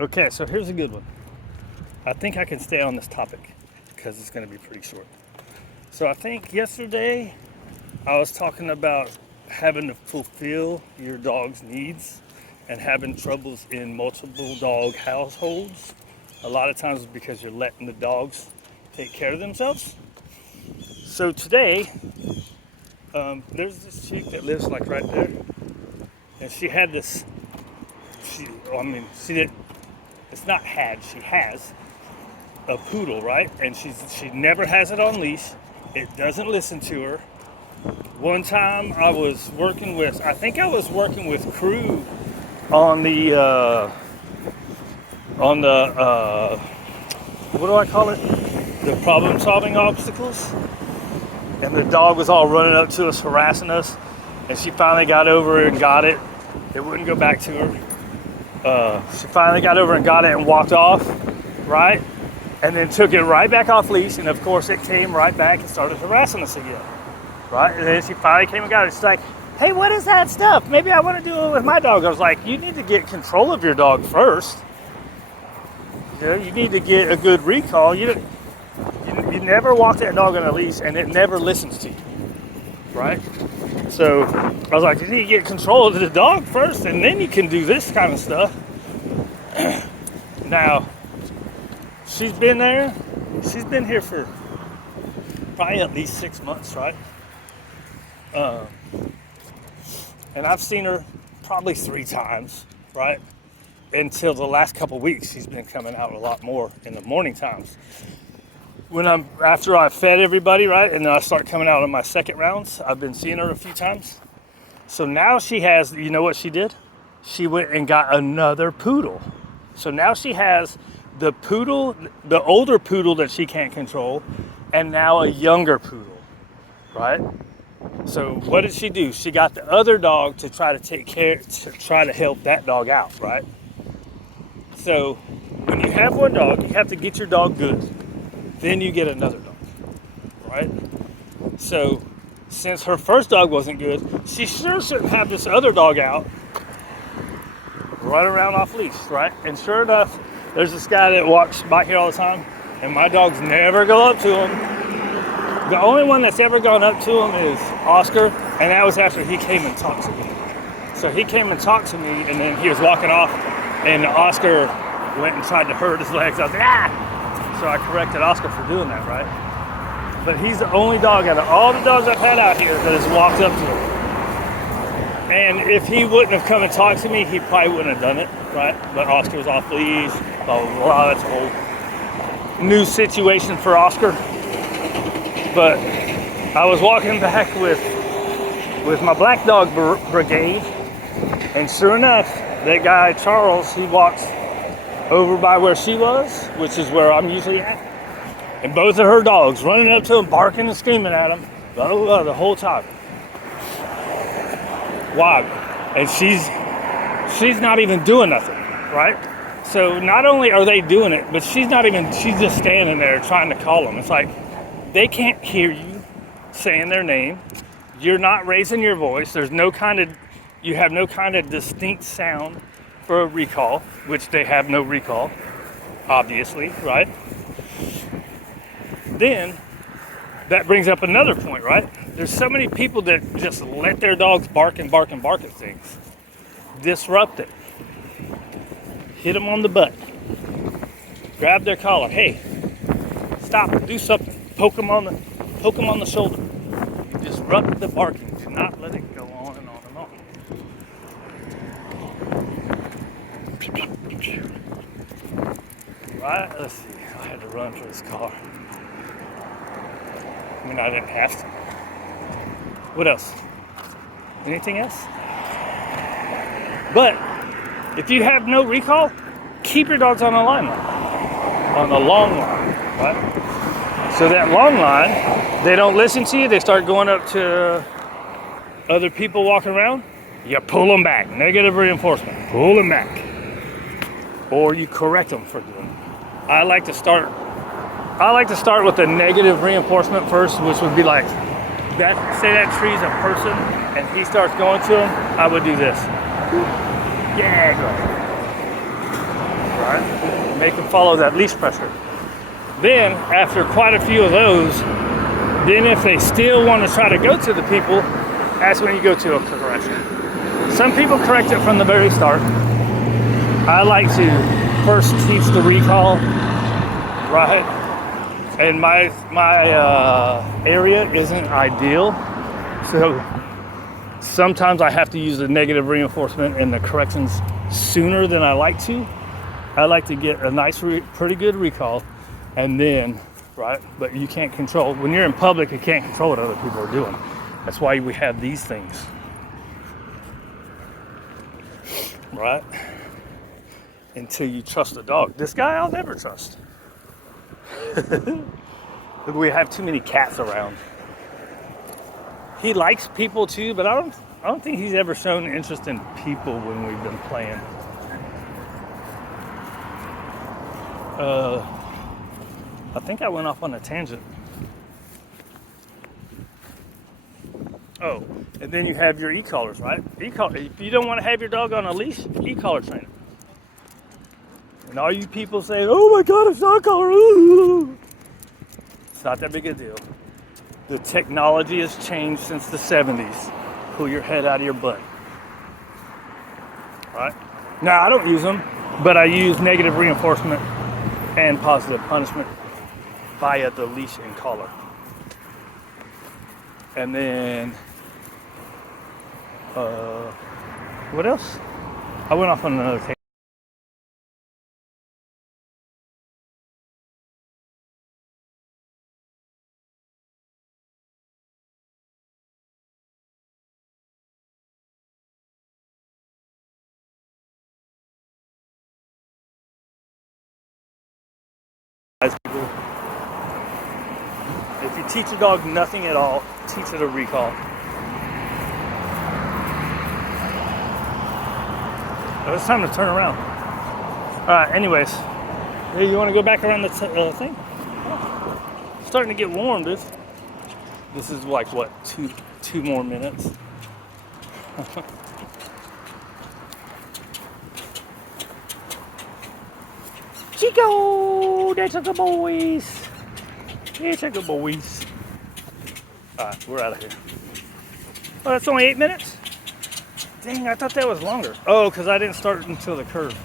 Okay, so here's a good one. I think I can stay on this topic because it's going to be pretty short. So I think yesterday I was talking about having to fulfill your dog's needs and having troubles in multiple dog households. A lot of times it's because you're letting the dogs take care of themselves. So today, there's this chick that lives like right there, and she had this. She did. It's not had. She has a poodle, right? And she never has it on leash. It doesn't listen to her. One time I was working with crew on the what do I call it? The problem solving obstacles. And the dog was all running up to us, harassing us. And she finally got over and got it. It wouldn't go back to her. She finally got over and got it and walked off, right? And then took it right back off leash. And of course it came right back and started harassing us again, right? And then she finally came and got it. She's like, hey, what is that stuff? Maybe I want to do it with my dog. I was like, you need to get control of your dog first. You need to get a good recall. You never walk that dog on a leash and it never listens to you, right? So I was like, you need to get control of the dog first and then you can do this kind of stuff. Now, she's been here for probably at least 6 months, right? And I've seen her probably 3 times, right? Until the last couple weeks, she's been coming out a lot more in the morning times. After I fed everybody, right, and then I start coming out on my second rounds, I've been seeing her a few times. So now she has, you know what she did? She went and got another poodle. So now she has the poodle, the older poodle that she can't control, and now a younger poodle, right? So what did she do? She got the other dog to try to help that dog out, right? So when you have one dog, you have to get your dog good. Then you get another dog, right? So since her first dog wasn't good, she sure shouldn't have this other dog out, run around off leash, right? And sure enough, there's this guy that walks by here all the time, and my dogs never go up to him. The only one that's ever gone up to him is Oscar, and that was after he came and talked to me. So he came and talked to me, and then he was walking off, and Oscar went and tried to hurt his legs. I was like, ah! So I corrected Oscar for doing that, right? But he's the only dog out of all the dogs I've had out here that has walked up to him. And if he wouldn't have come and talked to me, he probably wouldn't have done it, right? But Oscar was off leash, blah, blah, blah. That's a whole new situation for Oscar. But I was walking back with my black dog brigade, and sure enough, that guy Charles, he walks over by where she was, which is where I'm usually at, and both of her dogs running up to him, barking and screaming at him, blah, blah, blah, the whole time. Why? And she's not even doing nothing, right? So not only are they doing it, but she's just standing there trying to call them. It's like, they can't hear you saying their name. You're not raising your voice. You have no kind of distinct sound for a recall, which they have no recall, obviously, right? Then that brings up another point, right? There's so many people that just let their dogs bark and bark and bark at things. Disrupt it. Hit them on the butt. Grab their collar. Hey, stop, do something. Poke them on the shoulder. You disrupt the barking. Do not let it go on and on and on. Right? Let's see. I had to run for this car. I mean, I didn't have to. What else? Anything else? But if you have no recall, keep your dogs on the line, on the long line, right? So that long line, they don't listen to you. They start going up to other people walking around. You pull them back. Negative reinforcement. Pull them back. Or you correct them for doing it. I like to start with the negative reinforcement first, which would be like, say that tree's a person and he starts going to him, I would do this. Yeah, go ahead. time. Make them follow that leash pressure. Then, after quite a few of those, then if they still want to try to go to the people, that's when you go to a correction. Some people correct it from the very start. I like to first teach the recall, right? And my area isn't ideal, so sometimes I have to use the negative reinforcement and the corrections sooner than I like to. I like to get a nice, pretty good recall, and then, right? But you can't control, when you're in public, you can't control what other people are doing. That's why we have these things, right? Until you trust a dog. This guy I'll never trust. We have too many cats around. He likes people too, but I don't think he's ever shown interest in people when we've been playing. I think I went off on a tangent. Oh, and then you have your e-collars, right? If you don't want to have your dog on a leash, e-collar trainer. And all you people say, oh my God, it's not a collar. It's not that big a deal. The technology has changed since the 70s. Pull your head out of your butt. Right? Now, I don't use them, but I use negative reinforcement and positive punishment via the leash and collar. And then, what else? I went off on another tangent. People, if you teach a dog nothing at all, teach it a recall. Oh, it's time to turn around. Anyways, hey, you want to go back around the thing? It's starting to get warm, dude. This is like what, two more minutes. Chico, that's a good boys. That's a good boys. Alright, we're out of here. Oh, that's only 8 minutes? Dang, I thought that was longer. Oh, because I didn't start until the curve.